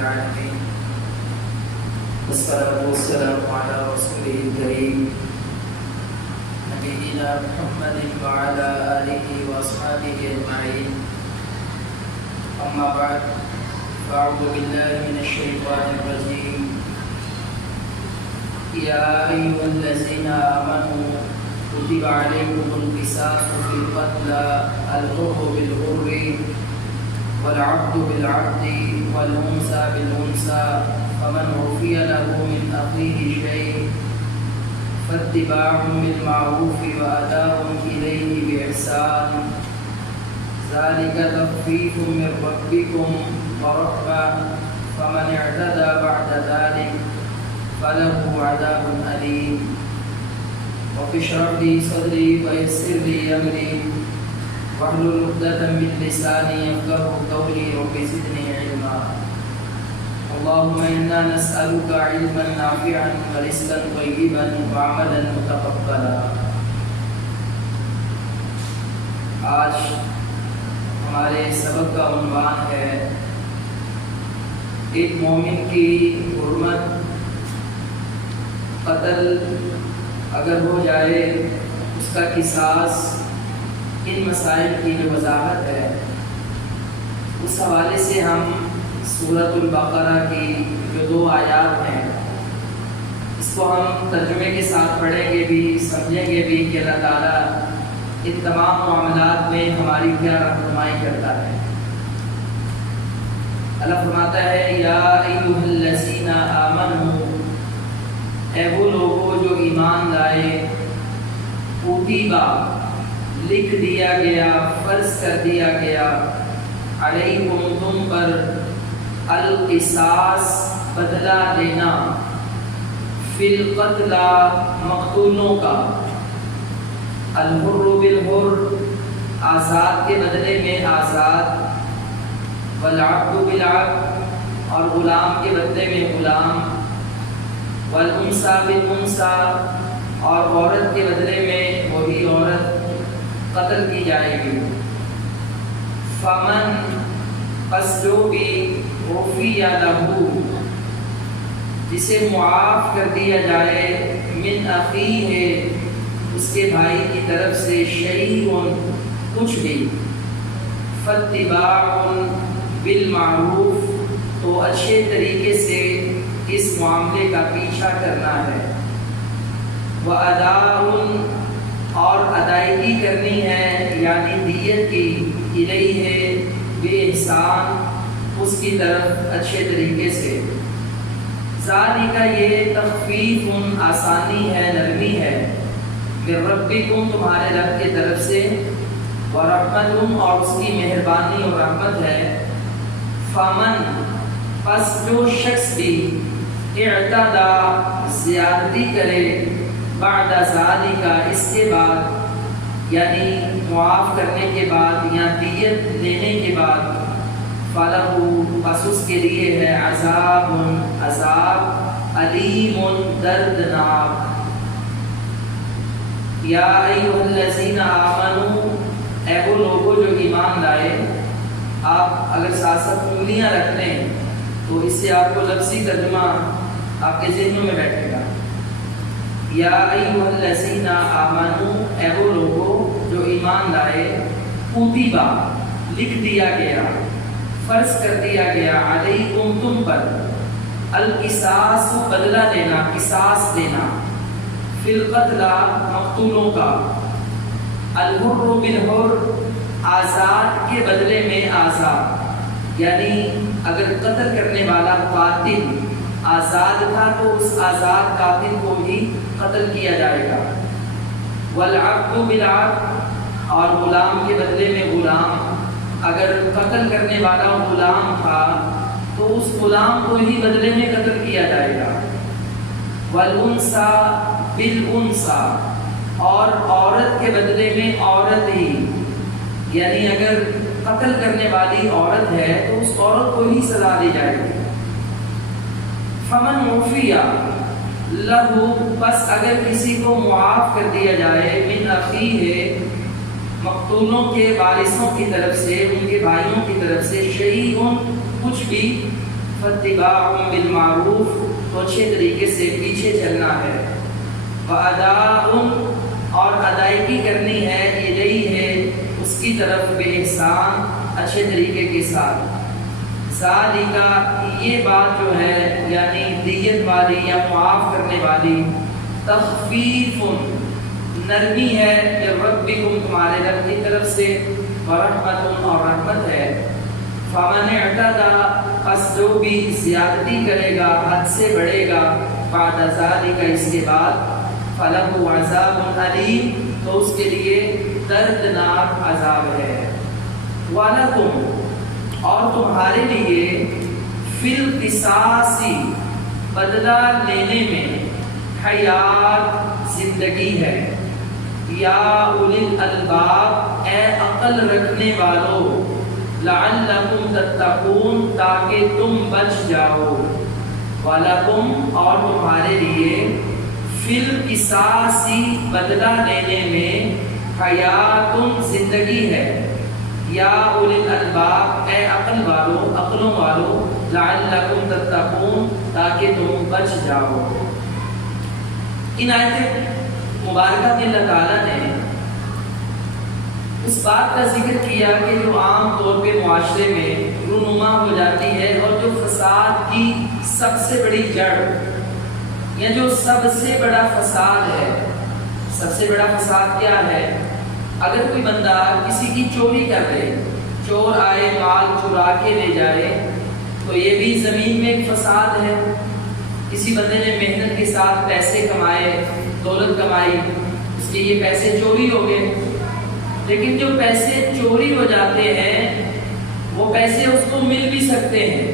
العالمين والصلاة والسلام على رسوله الكريم نبينا محمد وعلى آله وأصحابه أجمعين أما بعد فأعوذ بالله من الشيطان الرجيم يا أيها الذين آمنوا كتب عليكم القصاص في القتلى الحر بالحر والعبد بالعبد والأنثى بالأنثى فمن عفي له من أخيه شيء فاتباع بالمعروف وأداء إليه بإحسان ذلك تخفيف من ربكم ورحمة فمن اعتدى بعد ذلك فله عذاب أليم رب اشرح لي صدري ويسر لي أمري واحلل عقدة من لساني يفقهوا قولي رب زدني علما اللهم إنا نسألك علما نافعا ورزقا طيبا وعملا متقبلا. آج ہمارے سبق کا عنوان ہے ایک مومن کی حرمت. قتل اگر ہو جائے اس کا قصاص، ان مسائل کی جو وضاحت ہے اس حوالے سے ہم سورۃ البقرہ کی جو 2 آیات ہیں اس کو ہم ترجمے کے ساتھ پڑھیں گے بھی، سمجھیں گے بھی کہ اللہ تعالیٰ ان تمام معاملات میں ہماری کیا رہنمائی کرتا ہے. اللہ فرماتا ہے یا ایھا الذین آمنوا، اے وہ لوگوں جو ایمان لائے، کتبہ لکھ دیا گیا، فرض کر دیا گیا، علیکم تم پر، القصاص بدلہ لینا، فی القتلى مقتولوں کا، الحر بالحر آزاد کے بدلے میں آزاد، والعبد بالعبد اور غلام کے بدلے میں غلام، والانثى بالانثى اور عورت کے بدلے میں وہی عورت قتل کی جائے گی. فمن پس جو بھی عفی لہ جسے معاف کر دیا جائے، من اخیہ اس کے بھائی کی طرف سے، شیء کچھ بھی، فاتباع بالمعروف تو اچھے طریقے سے اس معاملے کا پیچھا کرنا ہے، وَأَدَاءٌ اور ادائیگی کرنی ہے یعنی دیت کی، الیہ بے احسان اس کی طرف اچھے طریقے سے. ذالک یہ تخفیف آسانی ہے، نرمی ہے، من ربکم تمہارے رب کی طرف سے، ورحمت اور اس کی مہربانی اور رحمت ہے. فمن پس جو شخص بھی اعتدى زیادتی کرے، بعد ذالک اس کے بعد یعنی معاف کرنے کے بعد یا دیت لینے کے بعد، فَلَهُ پس اس کے لیے ہے عذاب عذاب، علیم دردناک. یا ایھا الذین آمنوا اے وہ لوگوں جو ایمان لائے. آپ اگر ساتھ ساتھ انگلیاں رکھ لیں تو اس سے آپ کو لفظی ترجمہ آپ کے ذہنوں میں بیٹھے گا. یا ایھا الذین آمنوا اے وہ لوگوں جو ایمان لائے، کتبہ لکھ دیا گیا، فرض کر دیا گیا، علیکم تم پر، القصاص بدلہ لینا، قصاص دینا، فی القتلى مقتولوں کا، الحر بالحر آزاد کے بدلے میں آزاد، یعنی اگر قتل کرنے والا قاتل آزاد تھا تو اس آزاد قاتل کو بھی قتل کیا جائے گا. والعبد بالعبد اور غلام کے بدلے میں غلام، اگر قتل کرنے والا غلام تھا تو اس غلام کو ہی بدلے میں قتل کیا جائے گا. والانثى بالانثى اور عورت کے بدلے میں عورت ہی، یعنی اگر قتل کرنے والی عورت ہے تو اس عورت کو ہی سزا دی جائے گی. فمن عفی لہ پس اگر کسی کو معاف کر دیا جائے، من اخیہ مقتولوں کے وارثوں کی طرف سے، ان کے بھائیوں کی طرف سے، شیء کچھ بھی، فاتباع بالمعروف، تو اچھے طریقے سے پیچھے چلنا ہے، واداء، اور ادائیگی کرنی ہے الیہ ہے اس کی طرف، بے احسان، اچھے طریقے کے ساتھ۔ ذالک، یہ بات جو ہے یعنی دیت والی یا معاف کرنے والی، تخفیف، نرمی ہے، ربکم، تمہارے رب کی طرف سے، ورحمت، اور رحمت ہے۔ فمن اعتدى، پس جو بھی زیادتی کرے گا، حد سے بڑھے گا، بعد ذالک، اس کے بعد، فلہ عذاب علیم، تو اس کے لیے دردناک عذاب ہے۔ وَلَكُمْ، اور تمہارے لیے، فی القصاص، بدلہ لینے میں، حیات، زندگی ہے، یا اولی الالباب، اے عقل رکھنے والو، لعلکم تتقون، تاکہ تم بچ جاؤ۔ وَلَكُمْ، اور تمہارے لیے، فی القصاص، بدلہ لینے میں، حیات، زندگی ہے، یا اولی الالباب، اے عقل والو، عقلوں والو، لعلکم تتقون، تاکہ تم بچ جاؤ۔ ان آیت مبارکہ میں اللہ تعالیٰ نے اس بات کا ذکر کیا کہ جو عام طور پہ معاشرے میں رونما ہو جاتی ہے، اور جو فساد کی سب سے بڑی جڑ، یا جو سب سے بڑا فساد ہے، سب سے بڑا فساد کیا ہے؟ اگر کوئی بندہ کسی کی چوری کر لے، چور آئے مال چرا کے لے جائے، تو یہ بھی زمین میں ایک فساد ہے۔ کسی بندے نے محنت کے ساتھ پیسے کمائے، دولت کمائی، اس کے یہ پیسے چوری ہو گئے، لیکن جو پیسے چوری ہو جاتے ہیں وہ پیسے اس کو مل بھی سکتے ہیں،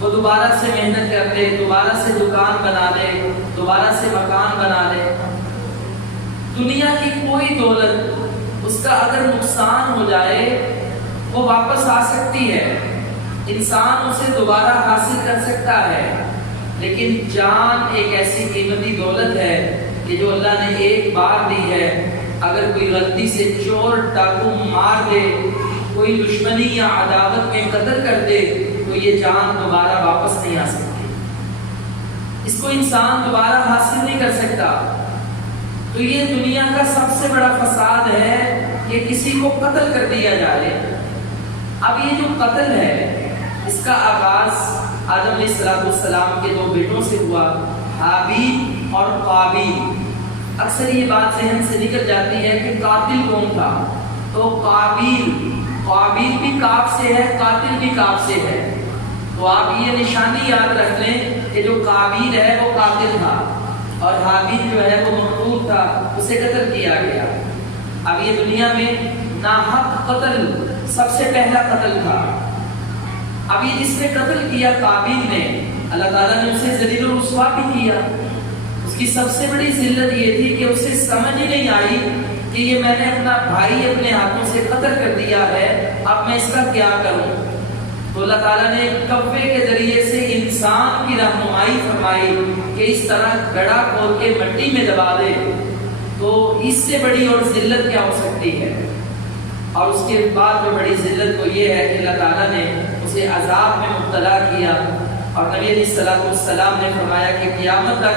وہ دوبارہ سے محنت کر لے، دوبارہ سے دکان بنا لے، دوبارہ سے مکان بنا لے۔ دنیا کی کوئی دولت اس کا اگر نقصان ہو جائے وہ واپس آ سکتی ہے، انسان اسے دوبارہ حاصل کر سکتا ہے، لیکن جان ایک ایسی قیمتی دولت ہے کہ جو اللہ نے ایک بار دی ہے۔ اگر کوئی غلطی سے چور ڈاکو مار دے، کوئی دشمنی یا عداوت میں قتل کر دے، تو یہ جان دوبارہ واپس نہیں آ سکتی، اس کو انسان دوبارہ حاصل نہیں کر سکتا۔ تو یہ دنیا کا سب سے بڑا فساد ہے کہ کسی کو قتل کر دیا جائے۔ اب یہ جو قتل ہے، اس کا آغاز آدم علیہ السلام کے 2 بیٹوں سے ہوا، حابیل اور قابیل۔ اکثر یہ بات ذہن سے نکل جاتی ہے کہ قاتل کون تھا، تو قابیل بھی کاف سے ہے، قاتل بھی کاف سے ہے، تو آپ یہ نشانی یاد رکھ لیں کہ جو قابیل ہے وہ قاتل تھا، اور حابیل جو ہے وہ مقتول تھا، اسے قتل کیا گیا۔ اب یہ دنیا میں ناحق قتل سب سے پہلا قتل تھا۔ اب یہ جس نے قتل کیا قابیل نے، اللہ تعالیٰ نے اسے ذلیل و رسوا بھی کیا۔ اس کی سب سے بڑی ذلت یہ تھی کہ اسے سمجھ ہی نہیں آئی کہ یہ میں نے اپنا بھائی اپنے ہاتھوں سے قتل کر دیا ہے، اب میں اس کا کیا کروں۔ تو اللہ تعالیٰ نے کوے کے ذریعے سے انسان کی رہنمائی فرمائی کہ اس طرح گڑھا کھود کے مٹی میں دبا دے، تو اس سے بڑی اور ذلت کیا ہو سکتی ہے۔ اور اس کے بعد جو بڑی ذلت وہ یہ ہے کہ اللہ تعالیٰ نے اسے عذاب میں مبتلا کیا، اور نبی علیہ السلام نے فرمایا کہ قیامت تک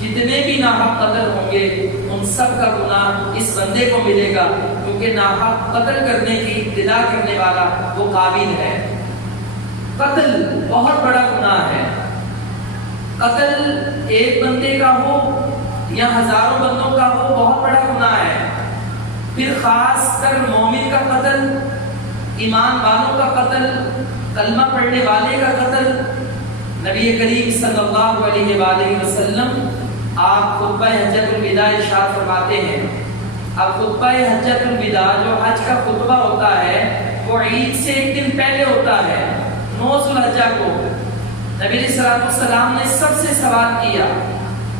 جتنے بھی ناحق قتل ہوں گے ان سب کا گناہ اس بندے کو ملے گا، کیونکہ ناحق قتل کرنے کی ابتدا کرنے والا وہ قابیل ہے۔ قتل بہت بڑا گناہ ہے، قتل ایک بندے کا ہو یا ہزاروں بندوں کا ہو بہت بڑا گناہ ہے۔ پھر خاص کر مومن کا قتل، ایمان والوں کا قتل، کلمہ پڑھنے والے کا قتل۔ نبی کریم صلی اللہ علیہ وآلہ وسلم آپ خطبہ حجۃ الوداع ارشاد فرماتے ہیں۔ اب خطبہ حجۃ الوداع جو حج کا خطبہ ہوتا ہے وہ عید سے ایک دن پہلے ہوتا ہے، 9 ذو الحجہ کو۔ نبی علیہ السلام نے سب سے سوال کیا،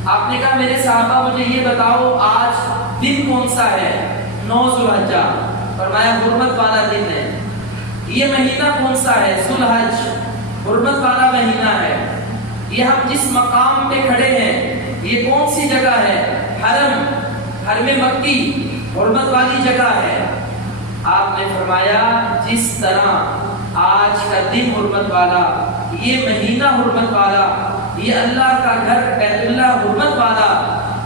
آپ نے کہا میرے صحابہ مجھے یہ بتاؤ آج دن کون سا ہے؟ 9 ذو الحجہ۔ فرمایا حرمت والا دن ہے۔ یہ مہینہ کون سا ہے؟ ذو الحج، حرمت والا مہینہ ہے۔ یہ ہم جس مقام پہ کھڑے ہیں یہ کون سی جگہ ہے؟ حرم مکی، حرمت والی جگہ ہے۔ آپ نے فرمایا جس طرح آج کا دن حرمت والا، یہ مہینہ حرمت والا، یہ اللہ کا گھر بیت اللہ حرمت والا،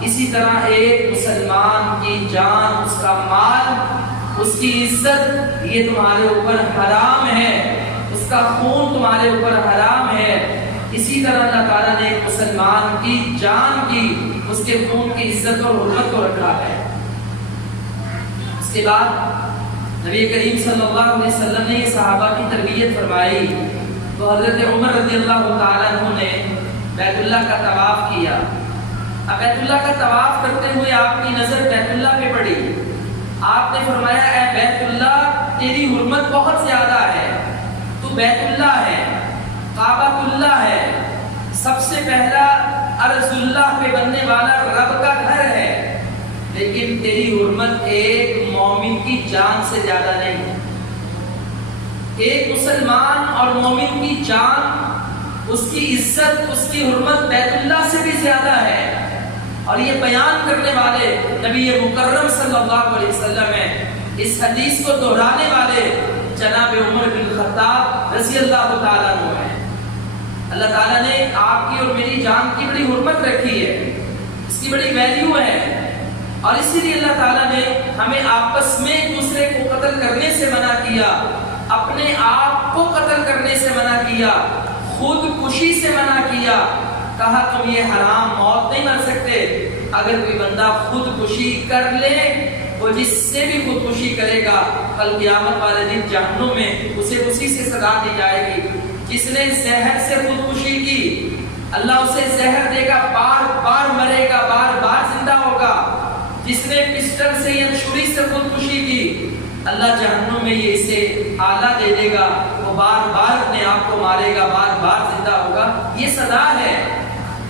اسی طرح ایک مسلمان کی جان، اس کا مال، اس کی عزت یہ تمہارے اوپر حرام ہے، اس کا خون تمہارے اوپر حرام ہے۔ اسی طرح اللہ تعالیٰ نے ایک مسلمان کی جان کی، اس کے خون کی عزت اور حرمت کو رکھا ہے۔ اس کے بعد نبی کریم صلی اللہ علیہ وسلم نے صحابہ کی تربیت فرمائی تو حضرت عمر رضی اللہ تعالیٰ عنہ نے بیت اللہ کا طواف کیا۔ اب بیت اللہ کا طواف کرتے ہوئے آپ کی نظر بیت اللہ پہ پڑی، آپ نے فرمایا اے بیت اللہ تیری حرمت بہت زیادہ ہے، تو بیت اللہ ہے، کعبۃ اللہ ہے، سب سے پہلا ارض اللہ پہ بننے والا رب کا گھر ہے، لیکن تیری حرمت ایک مومن کی جان سے زیادہ نہیں ہے۔ ایک مسلمان اور مومن کی جان، اس کی عزت، اس کی حرمت بیت اللہ سے بھی زیادہ ہے۔ اور یہ بیان کرنے والے نبی مکرم صلی اللہ علیہ وسلم ہیں، اس حدیث کو دہرانے والے جناب عمر بن خطاب رضی اللہ تعالیٰ عنہ ہیں۔ اللہ تعالیٰ نے آپ کی اور میری جان کی بڑی حرمت رکھی ہے، اس کی بڑی ویلیو ہے، اور اسی لیے اللہ تعالیٰ نے ہمیں آپس میں ایک دوسرے کو قتل کرنے سے منع کیا، اپنے آپ کو قتل کرنے سے منع کیا، خود کشی سے منع کیا۔ کہا تم یہ حرام موت نہیں مر سکتے، اگر کوئی بندہ خود کشی کر لے، وہ جس سے بھی خود کشی کرے گا کل قیامت والے دن جہنم میں اسے اسی سے سزا دی جائے گی۔ جس نے زہر سے خود کشی کی، اللہ اسے زہر دے گا، بار بار مرے گا، بار بار زندہ ہوگا۔ جس نے پسٹل سے یا چھری سے خود کشی کی، اللہ جہنم میں یہ اسے آلہ دے دے گا، وہ بار بار اپنے آپ کو مارے گا، بار بار زندہ ہوگا۔ یہ سزا ہے۔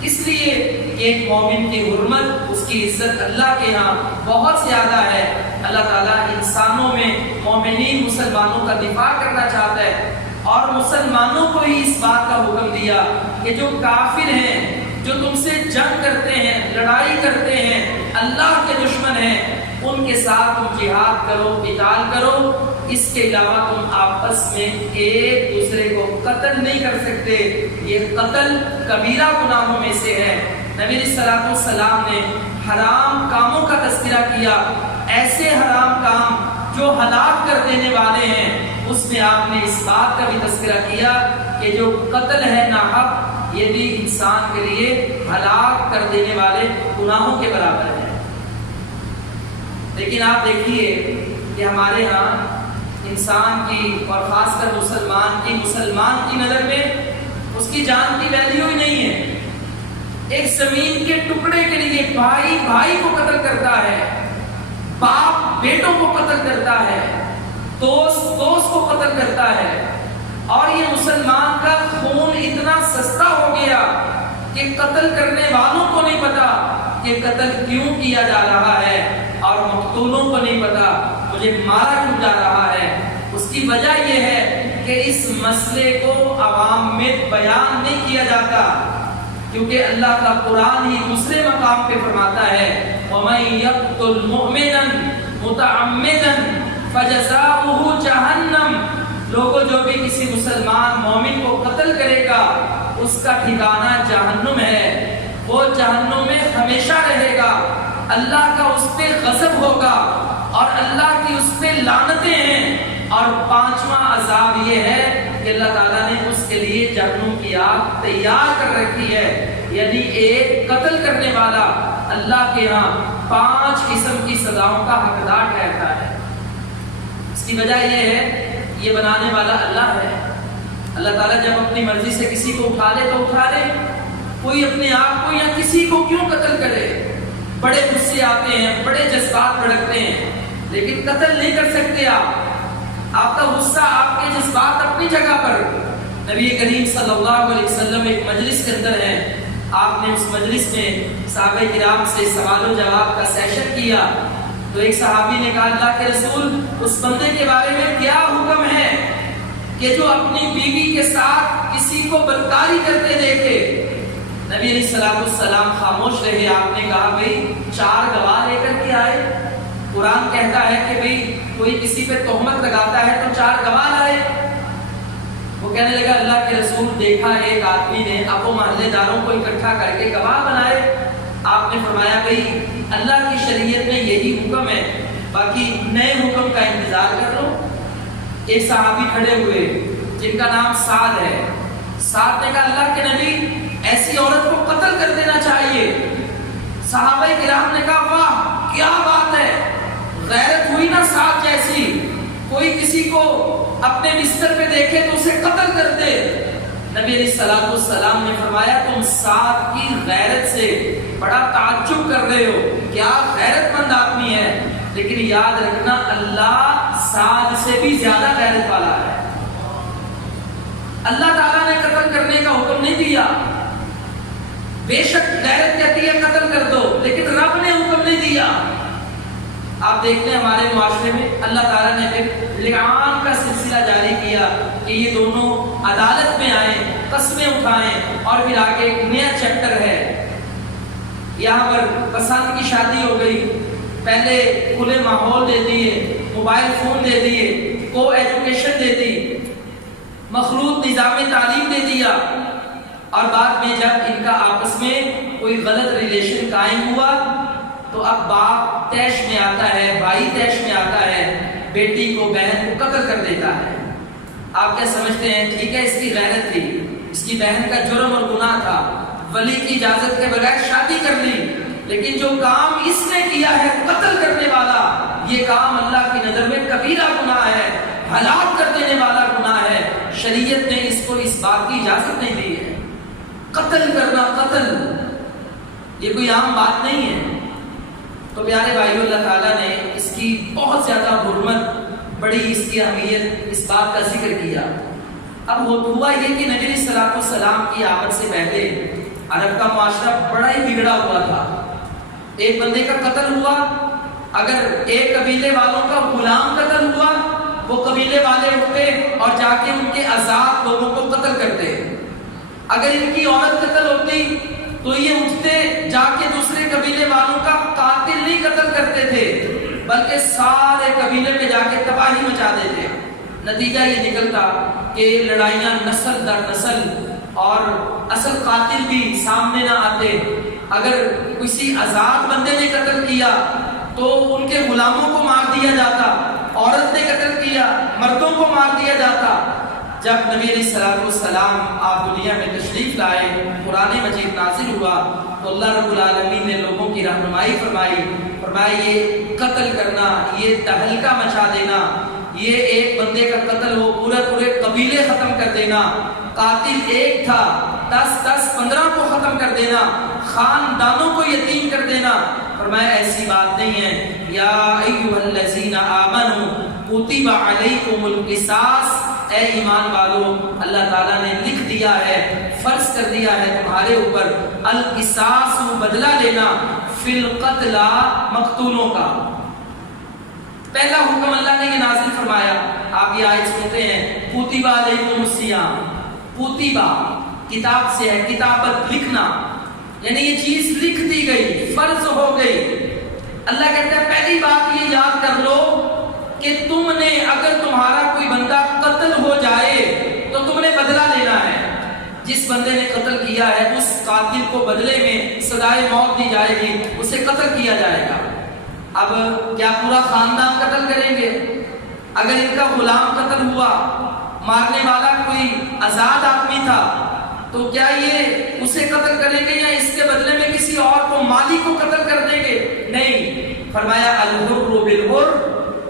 اس لیے ایک مومن کی حرمت، اس کی عزت اللہ کے ہاں بہت زیادہ ہے۔ اللہ تعالیٰ انسانوں میں مومنین مسلمانوں کا دفاع کرنا چاہتا ہے، اور مسلمانوں کو ہی اس بات کا حکم دیا کہ جو کافر ہیں، جو تم سے جنگ کرتے ہیں، لڑائی کرتے ہیں، اللہ کے دشمن ہیں، ان کے ساتھ تم جہاد کرو، قتال کرو۔ اس کے علاوہ تم آپس میں ایک دوسرے کو قتل نہیں کر سکتے۔ یہ قتل کبیرہ گناہوں میں سے ہے۔ نبی صلی اللہ علیہ وسلم نے حرام کاموں کا تذکرہ کیا، ایسے حرام کام جو ہلاک کر دینے والے ہیں۔ اس میں آپ نے اس بات کا بھی تذکرہ کیا کہ جو قتل ہے ناحق، یہ بھی انسان کے لیے ہلاک کر دینے والے گناہوں کے برابر ہے۔ لیکن آپ دیکھیے کہ ہمارے ہاں انسان کی، اور خاص کر مسلمان کی نظر میں اس کی جان کی ویلیو ہی نہیں ہے۔ ایک زمین کے ٹکڑے کے لیے بھائی بھائی کو قتل کرتا ہے، باپ بیٹوں کو قتل کرتا ہے، دوست دوست کو قتل کرتا ہے، اور یہ مسلمان کا خون اتنا سستا ہو گیا کہ قتل کرنے والوں کو نہیں پتا کہ قتل کیوں کیا جا رہا ہے، اور مقتولوں کو نہیں پتا مجھے مارا کیوں جا رہا ہے۔ اس کی وجہ یہ ہے کہ اس مسئلے کو عوام میں بیان نہیں کیا جاتا، کیونکہ اللہ کا قرآن ہی دوسرے مقام پہ فرماتا ہے وَمَن يَقْتُلْ مُؤْمِنًا مُتَعَمِّدًا فَجَزَاؤُهُ جَهَنَّمُ، لوگوں جو بھی کسی مسلمان مومن کو قتل کرے گا اس کا ٹھکانہ جہنم ہے، وہ جہنم میں ہمیشہ رہے گا، اللہ کا اس پہ غضب ہوگا، اور اللہ کی اس پہ لعنتیں ہیں۔ اور پانچواں عذاب یہ ہے کہ اللہ تعالیٰ نے اس کے لیے جہنم کی آگ تیار کر رکھی ہے۔ یعنی ایک قتل کرنے والا اللہ کے ہاں 5 قسم کی سزاؤں کا حقدار ٹھہرتا ہے۔ اس کی وجہ یہ ہے، یہ بنانے والا اللہ ہے۔ اللہ تعالیٰ جب اپنی مرضی سے کسی کو اٹھا لے تو اٹھا لے، کوئی اپنے آپ کو یا کسی کو کیوں قتل کرے؟ بڑے غصے آتے ہیں، بڑے جذبات بھڑکتے ہیں، لیکن قتل نہیں کر سکتے آپ کا غصہ، آپ کے جذبات اپنی جگہ پر۔ نبی کریم صلی اللہ علیہ وسلم ایک مجلس کے اندر ہیں، آپ نے اس مجلس میں صحابہ کرام سے سوال و جواب کا سیشن کیا، تو ایک صحابی نے کہا اللہ کے رسول اس بندے کے بارے میں کیا حکم ہے کہ جو اپنی بیوی کے ساتھ کسی کو بدکاری کرتے دیکھے؟ نبی علیہ السلام خاموش رہے۔ آپ نے کہا بھئی 4 گواہ لے کر کے آئے، قرآن کہتا ہے کہ بھئی کوئی کسی پہ تہمت لگاتا ہے تو 4 گواہ لائے۔ وہ کہنے لگا اللہ کے رسول دیکھا ایک آدمی نے اب وہ محلے داروں کو اکٹھا کر کے گواہ بنائے. آپ نے فرمایا بھئی اللہ کی شریعت میں یہی حکم ہے، باقی نئے حکم کا انتظار کر لو. ایک صحابی کھڑے ہوئے جن کا نام سعد ہے. سعد نے کہا اللہ کے نبی ایسی عورت کو قتل کر دینا چاہیے. صحابہ کرام نے کہا واہ کیا بات ہے، غیرت ہوئی نا سعد جیسی، کوئی کسی کو اپنے بستر پہ دیکھے تو اسے قتل کر دے. نبی علیہ السلام نے فرمایا تم سعد کی غیرت سے بڑا تعجب کر رہے ہو، کیا غیرت مند آدمی ہے، لیکن یاد رکھنا اللہ سعد سے بھی زیادہ غیرت والا ہے. اللہ تعالیٰ نے قتل کرنے کا حکم نہیں دیا، بے شک غیرت کہتی ہے قتل کر دو، لیکن رب نے حکم نہیں دیا. آپ دیکھتے ہیں ہمارے معاشرے میں اللہ تعالیٰ نے پھر لعان کا سلسلہ جاری کیا کہ یہ دونوں عدالت میں آئیں، قسمیں اٹھائیں، اور پھر آگے ایک نیا چیپٹر ہے. یہاں پر پسند کی شادی ہو گئی، پہلے کھلے ماحول دے دیے، موبائل فون دے دیے، کو ایجوکیشن دے دی، مخلوط نظام تعلیم دے دیا، اور بعد میں جب ان کا آپس میں کوئی غلط ریلیشن قائم ہوا تو اب باپ تیش میں آتا ہے، بھائی تیش میں آتا ہے، بیٹی کو بہن کو قتل کر دیتا ہے. آپ کیا سمجھتے ہیں ٹھیک ہے اس کی غیرت تھی، اس کی بہن کا جرم اور گناہ تھا، ولی کی اجازت کے بغیر شادی کر لی، لیکن جو کام اس نے کیا ہے قتل کرنے والا، یہ کام اللہ کی نظر میں کبیرہ گناہ ہے، ہلاک کر دینے والا گناہ ہے. شریعت نے اس کو اس بات کی اجازت نہیں دی ہے. قتل کرنا، قتل یہ کوئی عام بات نہیں ہے. تو پیارے بھائیو اللہ تعالیٰ نے اس کی بہت زیادہ حرمت، بڑی اس کی اہمیت، اس بات کا ذکر کیا. اب ہوا یہ کہ نبی صلی اللہ علیہ وسلم کی آمد سے پہلے عرب کا معاشرہ بڑا ہی بگڑا ہوا تھا. ایک بندے کا قتل ہوا، اگر ایک قبیلے والوں کا غلام قتل ہوا، وہ قبیلے والے اٹھتے اور جا کے ان کے آزاد لوگوں کو قتل کرتے. اگر ان کی عورت قتل ہوتی تو یہ اٹھتے جا کے دوسرے قبیلے والوں کا قاتل نہیں قتل کرتے تھے، بلکہ سارے قبیلے میں جا کے تباہی مچا دیتے. نتیجہ یہ نکلتا کہ لڑائیاں نسل در نسل، اور اصل قاتل بھی سامنے نہ آتے. اگر کسی آزاد بندے نے قتل کیا تو ان کے غلاموں کو مار دیا جاتا، عورت نے قتل کیا مردوں کو مار دیا جاتا. جب نبی علیہ السلام آپ دنیا میں تشریف لائے، قرآن مجید نازل ہوا تو اللہ رب العالمین نے لوگوں کی رہنمائی فرمائی یہ قتل کرنا، یہ تہلکہ مچا دینا، یہ ایک بندے کا قتل ہو پورے قبیلے ختم کر دینا، قاتل ایک تھا 10-15 کو ختم کر دینا، خاندانوں کو یتیم کر دینا. فرمایا ایسی بات نہیں ہے. یا ایھا الذین آمنوا کتب علیکم القصاص، اے ایمان والو اللہ تعالیٰ نے لکھ دیا ہے، فرض کر دیا ہے تمہارے اوپر، القصاص بدلہ لینا، فی القتلى مقتولوں کا. پہلا حکم اللہ نے یہ نازل فرمایا. آپ یہ آیت سنتے ہیں کتب علیکم الصیام، کتب کتاب سے ہے، کتابت لکھنا، یعنی یہ چیز لکھ دی گئی، فرض ہو گئی. اللہ کہتا ہے پہلی بات یہ یاد کر لو کہ تم نے اگر تمہارا کوئی بندہ قتل ہو جائے تو تم نے بدلہ لینا ہے. جس بندے نے قتل کیا ہے اس قاتل کو بدلے میں سزائے موت دی جائے گی، اسے قتل کیا جائے گا. اب کیا پورا خاندان قتل کریں گے؟ اگر ان کا غلام قتل ہوا، مارنے والا کوئی آزاد آدمی تھا، تو کیا یہ اسے قتل کریں گے یا اس کے بدلے میں کسی اور کو، مالی کو قتل کر دیں گے؟ نہیں. فرمایا الحر بالحر،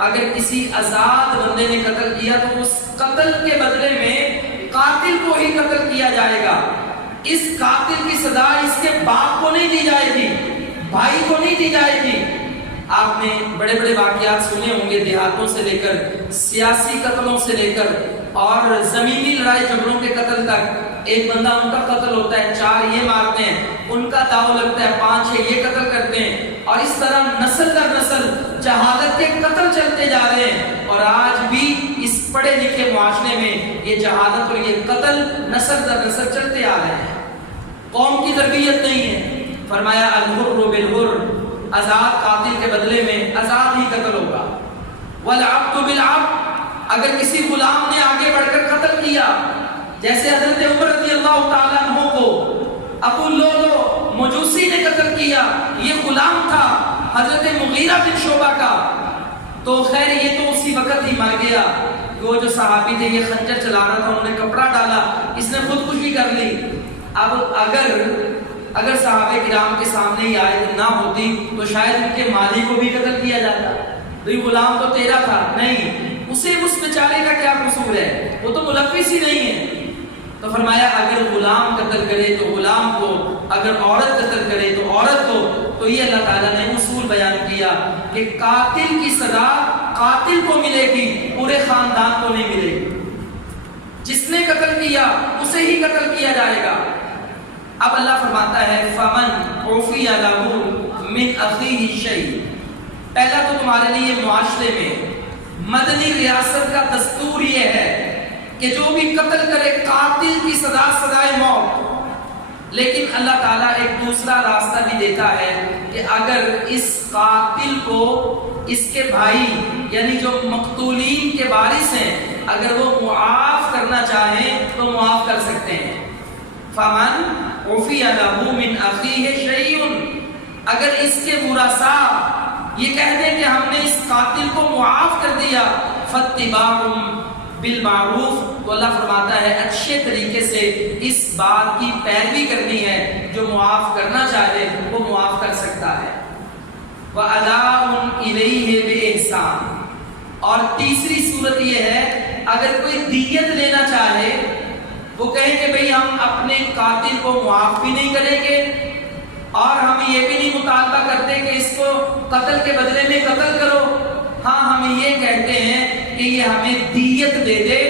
اگر کسی آزاد بندے نے قتل کیا تو اس قتل کے بدلے میں قاتل کو ہی قتل کیا جائے گا. اس قاتل کی سزا اس کے باپ کو نہیں دی جائے گی، بھائی کو نہیں دی جائے گی. آپ نے بڑے بڑے واقعات سنے ہوں گے، دیہاتوں سے لے کر سیاسی قتلوں سے لے کر اور زمینی لڑائی جھگڑوں کے قتل تک. ایک بندہ ان کا قتل ہوتا ہے، 4 یہ مارتے ہیں، ان کا داؤ لگتا ہے، 5-6 یہ قتل کرتے ہیں، اور اس طرح نسل در نسل جہالت کے قتل چلتے جا رہے ہیں. اور آج بھی اس پڑھے لکھے معاشرے میں یہ جہالت اور یہ قتل نسل در نسل چلتے آ رہے ہیں. قوم کی تربیت نہیں ہے. فرمایا الحر بالحر، آزاد قاتل کے بدلے میں آزاد ہی قتل ہوگا. والعبد بالعبد، اگر کسی غلام نے آگے بڑھ کر قتل کیا جیسے حضرت عمر رضی اللہ تعالیٰ عنہ کو ابو لولو مجوسی نے قتل کیا، یہ غلام تھا حضرت مغیرہ بن شعبہ کا، تو خیر یہ تو اسی وقت ہی مر گیا. وہ جو صحابی تھے یہ خنجر چلا رہا تھا، انہوں نے کپڑا ڈالا، اس نے خودکشی کر لی. اب اگر صحابہ کرام کے سامنے یہ آیت نہ ہوتی تو شاید ان کے مالی کو بھی قتل کیا جاتا. تو یہ غلام تو تیرا تھا، نہیں، اسے اس بیچارے کا کیا قصور ہے، وہ تو ملوث ہی نہیں ہے. تو فرمایا اگر غلام قتل کرے تو غلام کو، اگر عورت قتل کرے تو عورت کو. تو یہ اللہ تعالیٰ نے اصول بیان کیا کہ قاتل کی سزا قاتل کو ملے گی، پورے خاندان کو نہیں ملے گی. جس نے قتل کیا اسے ہی قتل کیا جائے گا. اب اللہ فرماتا ہے فَمَنْ عُفِيَ لَهُ مِنْ أَخِيهِ شَيْءٌ. پہلا تو تمہارے لیے معاشرے میں مدنی ریاست کا دستور یہ ہے کہ جو بھی قتل کرے قاتل کی سزا سزائے موت. لیکن اللہ تعالیٰ ایک دوسرا راستہ بھی دیتا ہے کہ اگر اس قاتل کو اس کے بھائی یعنی جو مقتولین کے وارث ہیں اگر وہ معاف کرنا چاہیں تو معاف کر سکتے ہیں. فَمَنْ عُفِيَ لَهُ مِنْ أَخِيهِ شَيْءٌ. اگر اس کے ورثاء یہ کہہ دیں کہ ہم نے اس قاتل کو معاف کر دیا فَاتِّبَاعٌ بالمعروف، تو اللہ فرماتا ہے اچھے طریقے سے اس بات کی پیروی کرنی ہے، جو معاف کرنا چاہے وہ معاف کر سکتا ہے. وَأَدَاءٌ إِلَيْهِ بِإِحْسَانٍ. اور تیسری صورت یہ ہے اگر کوئی دیت لینا چاہے، وہ کہیں کہ بھئی ہم اپنے قاتل کو معاف بھی نہیں کریں گے اور ہم یہ بھی نہیں مطالبہ کرتے کہ اس کو قتل کے بدلے میں قتل کرو، ہاں ہم یہ کہتے ہیں کہ یہ ہمیں دیت دے دے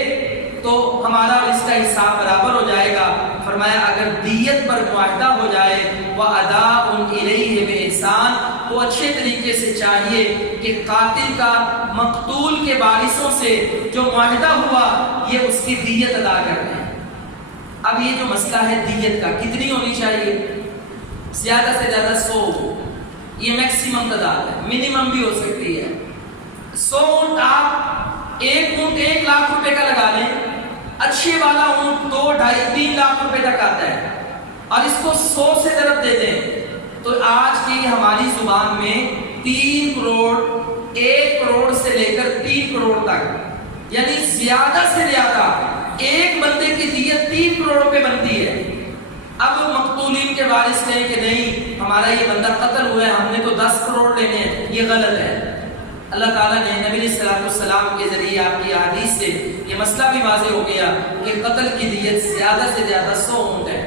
تو ہمارا اس کا حساب برابر ہو جائے گا. فرمایا اگر دیت پر معاہدہ ہو جائے وَأَدَاءٌ إِلَيْهِ بِإِحْسَانٍ، تو اچھے طریقے سے چاہیے کہ قاتل کا مقتول کے وارثوں سے جو معاہدہ ہوا یہ اس کی دیت ادا کر دیں. اب یہ جو مسئلہ ہے دیت کا کتنی ہونی چاہیے؟ زیادہ سے زیادہ 100، یہ میکسیمم تعداد ہے، منیمم بھی ہو سکتی ہے. 100 اونٹ آپ ایک اونٹ 1 لاکھ روپے کا لگا لیں، اچھے والا اونٹ 2، 2.5، 3 لاکھ روپے تک آتا ہے اور اس کو 100 سے ضرب دے دیں تو آج کی ہماری زبان میں 3 کروڑ، 1 کروڑ سے لے کر 3 کروڑ تک، یعنی زیادہ سے زیادہ ایک بندے کی دیت 3 کروڑ روپے بنتی ہے. اب مقتولین کے وارث کہیں کہ نہیں ہمارا یہ بندہ قتل ہوا ہے، ہم نے تو 10 کروڑ لینے ہیں، یہ غلط ہے. اللہ تعالیٰ نے نبی صلی اللہ علیہ وسلم کے ذریعے آپ کی حدیث سے یہ مسئلہ بھی واضح ہو گیا کہ قتل کی دیت زیادہ سے زیادہ 100 اونٹ ہے،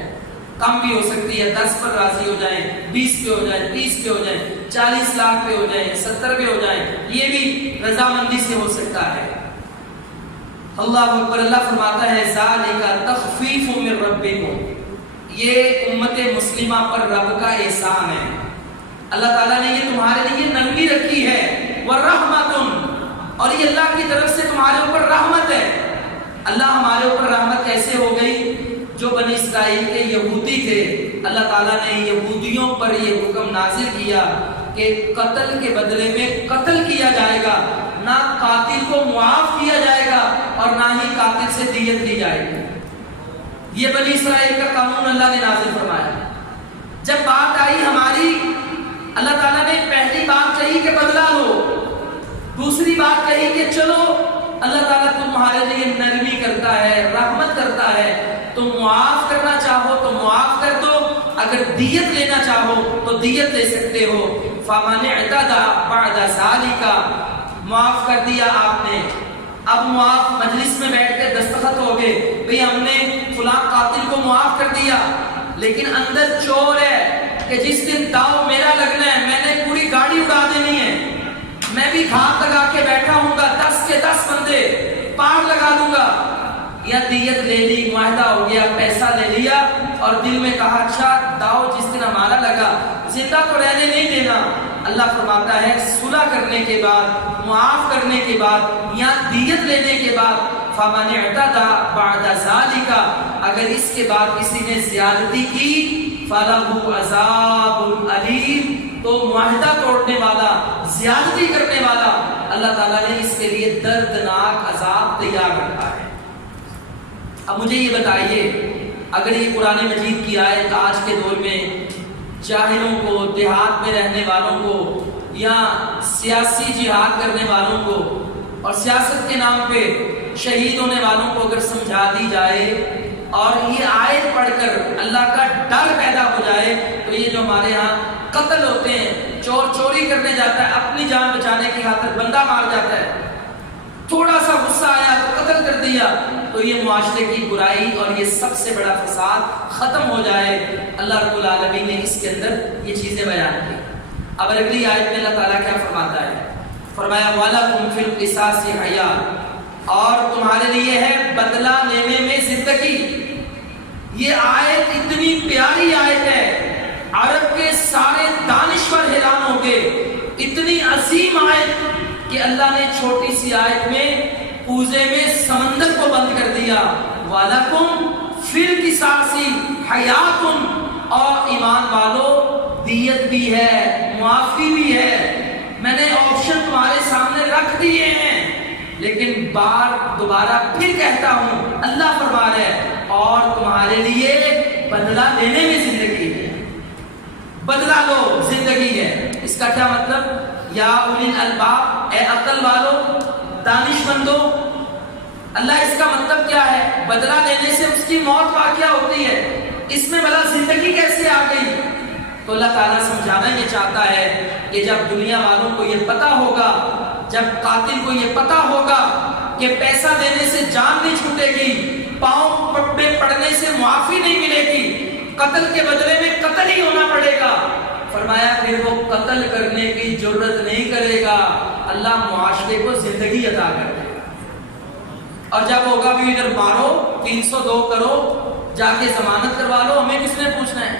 کم بھی ہو سکتی ہے، 10 پر راضی ہو جائیں، 20 پہ ہو جائیں، 30 پہ ہو جائیں، 40 لاکھ پہ ہو جائیں، 70 پہ ہو جائیں، یہ بھی رضامندی سے ہو سکتا ہے. اللہ اکبر. اللہ فرماتا ہے ذالک تخفیف من ربکم، یہ امت مسلمہ پر رب کا احسان ہے. اللہ تعالیٰ نے یہ تمہارے لیے نرمی رکھی ہے، وَرَحْمَةٌ، اور یہ اللہ کی طرف سے تمہارے اوپر رحمت ہے. اللہ ہمارے اوپر رحمت کیسے ہو گئی؟ جو بنی اسرائیل کے یہودی تھے اللہ تعالیٰ نے یہودیوں پر یہ حکم نازل کیا کہ قتل کے بدلے میں قتل کیا جائے گا، نہ قاتل کو معاف کیا جائے گا اور نہ ہی قاتل سے دیت دی جائے گی. یہ بنی اسرائیل کا قانون اللہ نے نازل فرمایا. جب بات آئی ہماری، اللہ تعالیٰ نے پہلی بات کہی کہ بدلہ لو، دوسری بات کہی کہ چلو اللہ تعالیٰ تمہارے لیے نرمی کرتا ہے، رحمت کرتا ہے، تم معاف کرنا چاہو تو معاف کر دو، اگر دیت لینا چاہو تو دیت لے سکتے ہو. فَمَنِ اعْتَدَىٰ بَعْدَ ذَلِكَ، معاف کر دیا آپ نے. اب معاف مجلس میں بیٹھ کے دستخط ہو گئے، بھئی ہم نے فلاں قاتل کو معاف کر دیا، لیکن اندر چور ہے کہ جس دن داؤ میرا لگنا ہے میں نے پوری گاڑی اڑا دینی ہے، میں بھی گھات لگا کے بیٹھا ہوں گا، 10 کے 10 بندے پار لگا دوں گا. یا دیت لے لی، معاہدہ ہو گیا، پیسہ لے لیا اور دل میں کہا اچھا داؤ جس دن ہمارا لگا زندہ تو رہنے نہیں دینا. اللہ فرماتا ہے صلح کرنے کے بعد، معاف کرنے کے بعد یا دیت لینے کے بعد فَمَنِ اعْتَدَىٰ بَعْدَ ذَلِكَ، اگر اس کے بعد کسی نے زیادتی کی فَلَهُ عَذَابٌ أَلِيمٌ، تو معاہدہ توڑنے والا، زیادتی کرنے والا، اللہ تعالیٰ نے اس کے لیے دردناک عذاب تیار رکھا ہے. اب مجھے یہ بتائیے، اگر یہ قرآن مجید کی آیت آج کے دور میں جاہلوں کو، دیہات میں رہنے والوں کو، یا سیاسی جہاد کرنے والوں کو اور سیاست کے نام پہ شہید ہونے والوں کو اگر سمجھا دی جائے اور یہ آیت پڑھ کر اللہ کا ڈر پیدا ہو جائے، تو یہ جو ہمارے ہاں قتل ہوتے ہیں، چور چوری کرنے جاتا ہے، اپنی جان بچانے کی خاطر بندہ مار جاتا ہے، تھوڑا سا غصہ آیا تو قتل کر دیا، تو یہ معاشرے کی برائی اور یہ سب سے بڑا فساد ختم ہو جائے۔ اللہ رب العالمین نے اس کے اندر یہ چیزیں بیان کی۔ اب اگلی آیت میں اللہ تعالیٰ کیا فرماتا ہے؟ فرمایا وَلَكُمْ فِي الْقِصَاصِ حَیَاتٌ، اور تمہارے لیے ہے بدلہ لینے میں زندگی۔ یہ آیت اتنی پیاری آیت ہے، عرب کے سارے دانشور حیران ہو گئے، اتنی عظیم آیت کہ اللہ نے چھوٹی سی آیت میں پوزے میں سمندر کو بند کر دیا۔ وَلَكُمْ فِي الْقِصَاصِ حَیَاتٌ، اور ایمان والو دیت بھی ہے، معافی بھی ہے، میں نے آپشن تمہارے سامنے رکھ دیے ہیں، لیکن دوبارہ پھر کہتا ہوں، اللہ فرما رہا ہے اور تمہارے لیے بدلہ لینے میں زندگی ہے، بدلہ لو، زندگی ہے۔ اس کا کیا مطلب؟ یا اولی الالباب، اے عقل والو، دانش مندو، اللہ اس کا مطلب کیا ہے؟ بدلہ لینے سے اس کی موت واقع ہوتی ہے، اس میں بھلا زندگی کیسے آ گئی؟ تو اللہ تعالیٰ سمجھانا یہ چاہتا ہے کہ جب دنیا والوں کو یہ پتا ہوگا، جب قاتل کو یہ پتا ہوگا کہ پیسہ دینے سے جان نہیں چھوٹے گی، پاؤں پہ پڑنے سے معافی نہیں ملے گی، قتل کے بدلے میں قتل ہی ہونا پڑے گا، فرمایا پھر وہ قتل کرنے کی جرت نہیں کرے گا، اللہ معاشرے کو زندگی عطا کر دے گا۔ اور جب ہوگا بھی ادھر مارو، 302 کرو، جا کے ضمانت کروا لو، ہمیں کس نے پوچھنا ہے،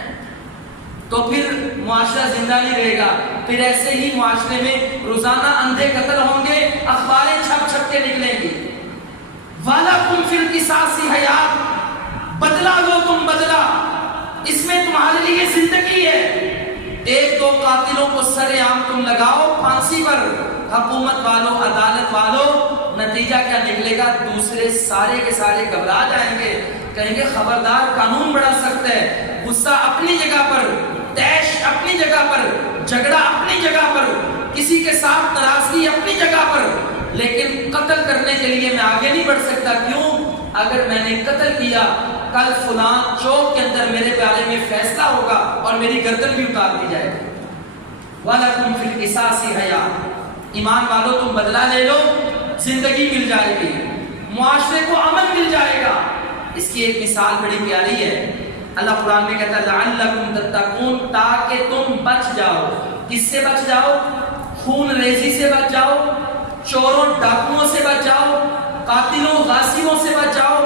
تو پھر معاشرہ زندہ نہیں رہے گا۔ پھر ایسے ہی معاشرے میں روزانہ اندھے قتل ہوں گے، اخباریں چھپ چھپ کے نکلیں گی۔ وَلَكُمْ فِي الْقِصَاصِ حَیَاتٌ، بدلہ لو تم بدلہ، اس میں تمہارے لیے زندگی ہے۔ ایک دو قاتلوں کو سر عام تم لگاؤ پھانسی پر، حکومت والوں، عدالت والوں، نتیجہ کیا نکلے گا؟ دوسرے سارے کے سارے گھبرا جائیں گے، کہیں گے خبردار، قانون بڑا سخت ہے، غصہ اپنی جگہ پر، تیش اپنی جگہ پر، جھگڑا اپنی جگہ پر، کسی کے ساتھ ناراضگی اپنی جگہ پر، لیکن قتل کرنے کے لیے میں آگے نہیں بڑھ سکتا۔ کیوں؟ اگر میں نے قتل کیا، کل فلاں چوک کے اندر میرے بارے میں فیصلہ ہوگا اور میری گردن بھی اتار دی جائے گی۔ وَلَكُمْ فِي الْقِصَاصِ حَیَاتٌ، ایمان والو تم بدلہ لے لو، زندگی مل جائے گی، معاشرے کو امن مل جائے گا۔ اس کی ایک مثال بڑی پیاری ہے، اللہ قرآن میں کہتا ہے لَعَلَّكُمْ تَتَّقُونَ، تاکہ تم بچ جاؤ۔ کس سے بچ جاؤ؟ خون ریزی سے بچ جاؤ، چوروں ڈاکوؤں سے بچ جاؤ، قاتلوں غاصبوں سے بچ جاؤ،